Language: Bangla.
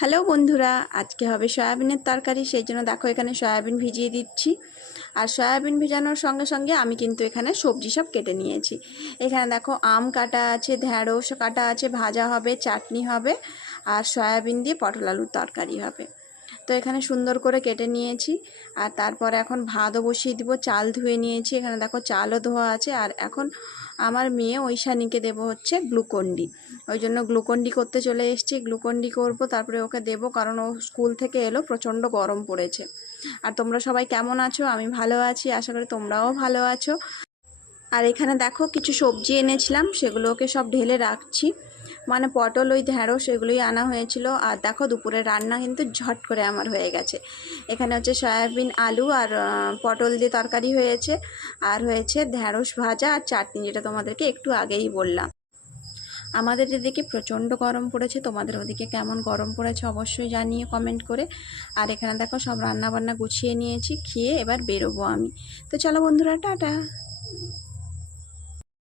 হ্যালো বন্ধুরা, আজকে হবে সয়াবিনের তরকারি। সেই জন্য দেখো এখানে সয়াবিন ভিজিয়ে দিচ্ছি। আর সয়াবিন ভিজানোর সঙ্গে সঙ্গে আমি কিন্তু এখানে সবজি সব কেটে নিয়েছি। এখানে দেখো আম কাটা আছে, ঢ্যাঁড়স কাটা আছে, ভাজা হবে, চাটনি হবে, আর সয়াবিন দিয়ে পটল আলুর তরকারি হবে। তো এখানে সুন্দর করে কেটে নিয়েছি। আর তারপরে এখন ভাতও বসিয়ে দিব। চাল ধুয়ে নিয়েছি, এখানে দেখো চালও ধোয়া আছে। আর এখন আমার মেয়ে ঐশানীকে দেবো হচ্ছে গ্লুকন্ডি। ওই জন্য গ্লুকন্ডি করতে চলে এসেছি। গ্লুকন্ডি করব, তারপরে ওকে দেবো, কারণ ও স্কুল থেকে এলো, প্রচণ্ড গরম পড়েছে। আর তোমরা সবাই কেমন আছো? আমি ভালো আছি, আশা করি তোমরাও ভালো আছো। আর এখানে দেখো কিছু সবজি এনেছিলাম, সেগুলো ওকে সব ঢেলে রাখছি। মানে পটল, ওই ঢ্যাঁড়স, এগুলোই আনা হয়েছিল। আর দেখো দুপুরের রান্না কিন্তু ঝট করে আমার হয়ে গেছে। এখানে হচ্ছে সয়াবিন আলু আর পটল দিয়ে তরকারি হয়েছে, আর হয়েছে ঢ্যাঁড়স ভাজা আর চাটনি, যেটা তোমাদেরকে একটু আগেই বললাম। আমাদের এদিকে প্রচণ্ড গরম পড়েছে, তোমাদের ওদিকে কেমন গরম পড়েছে অবশ্যই জানিয়ে কমেন্ট করে। আর এখানে দেখো সব রান্না বান্না গুছিয়ে নিয়েছি, খেয়ে এবার বেরোবো আমি। তো চলো বন্ধুরা, টাটা।